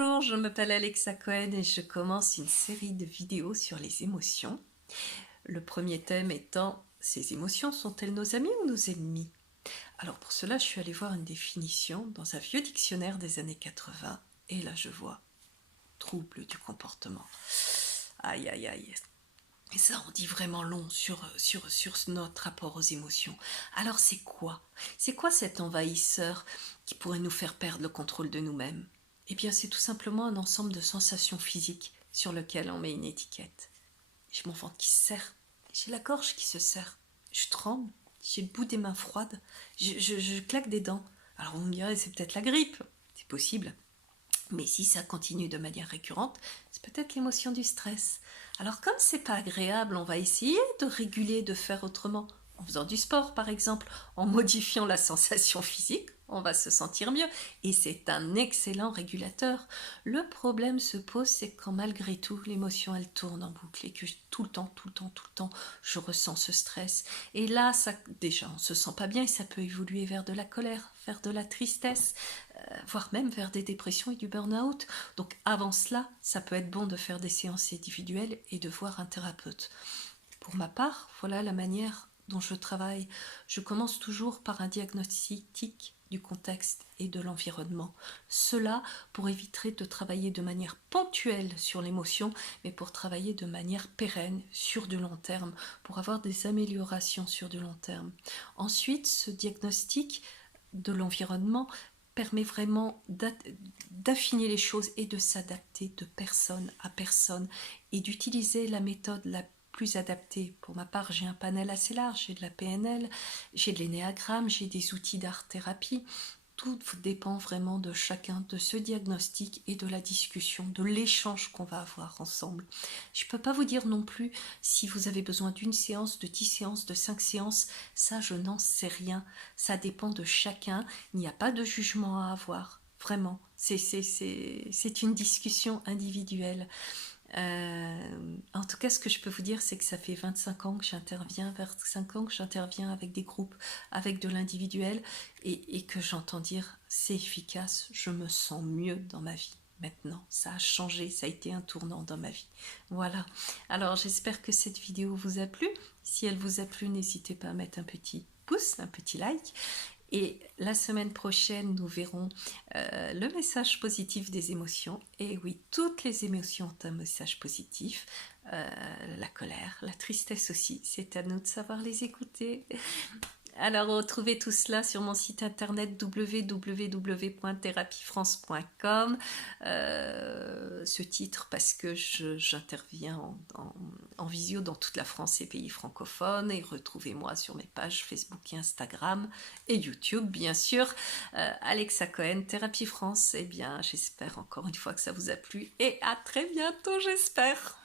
Bonjour, je m'appelle Alexa Cohen et je commence une série de vidéos sur les émotions. Le premier thème étant, ces émotions sont-elles nos amis ou nos ennemis? Alors pour cela, je suis allée voir une définition dans un vieux dictionnaire des années 80 et là je vois trouble du comportement. Aïe aïe aïe. Et ça en dit vraiment long sur notre rapport aux émotions. Alors c'est quoi? C'est quoi cet envahisseur qui pourrait nous faire perdre le contrôle de nous-mêmes? Eh bien c'est tout simplement un ensemble de sensations physiques sur lequel on met une étiquette. J'ai mon ventre qui se serre, j'ai la gorge qui se serre, je tremble, j'ai le bout des mains froides, je claque des dents. Alors vous me direz c'est peut-être la grippe, c'est possible. Mais si ça continue de manière récurrente, c'est peut-être l'émotion du stress. Alors comme c'est pas agréable, on va essayer de réguler, de faire autrement. En faisant du sport par exemple, en modifiant la sensation physique, on va se sentir mieux. Et c'est un excellent régulateur. Le problème se pose, c'est quand malgré tout, l'émotion elle tourne en boucle et que tout le temps, je ressens ce stress. Et là, ça, déjà, on se sent pas bien et ça peut évoluer vers de la colère, vers de la tristesse, voire même vers des dépressions et du burn-out. Donc avant cela, ça peut être bon de faire des séances individuelles et de voir un thérapeute. Pour ma part, voilà la manière dont je travaille. Je commence toujours par un diagnostic du contexte et de l'environnement. Cela pour éviter de travailler de manière ponctuelle sur l'émotion, mais pour travailler de manière pérenne, sur du long terme, pour avoir des améliorations sur du long terme. Ensuite, ce diagnostic de l'environnement permet vraiment d'affiner les choses et de s'adapter de personne à personne et d'utiliser la méthode la plus adaptée. Pour ma part, j'ai un panel assez large, j'ai de la PNL, j'ai de l'énéagramme, j'ai des outils d'art-thérapie. Tout dépend vraiment de chacun, de ce diagnostic et de la discussion, de l'échange qu'on va avoir ensemble. Je ne peux pas vous dire non plus si vous avez besoin d'une séance, de 10 séances, de 5 séances. Ça, je n'en sais rien. Ça dépend de chacun. Il n'y a pas de jugement à avoir. Vraiment. C'est une discussion individuelle. En tout cas, ce que je peux vous dire, c'est que ça fait 25 ans que j'interviens, vers 5 ans que j'interviens avec des groupes, avec de l'individuel, et que j'entends dire c'est efficace, je me sens mieux dans ma vie. Maintenant, ça a changé, ça a été un tournant dans ma vie. Voilà. Alors, j'espère que cette vidéo vous a plu. Si elle vous a plu, n'hésitez pas à mettre un petit pouce, un petit like. Et la semaine prochaine, nous verrons le message positif des émotions. Et oui, toutes les émotions ont un message positif. La colère, la tristesse aussi. C'est à nous de savoir les écouter. Alors, retrouvez tout cela sur mon site internet www.therapiefrance.com. Ce titre parce que j'interviens en visio dans toute la France et pays francophones. Et retrouvez-moi sur mes pages Facebook et Instagram et YouTube, bien sûr. Alexa Cohen, Thérapie France. Eh bien, j'espère encore une fois que ça vous a plu et à très bientôt, j'espère.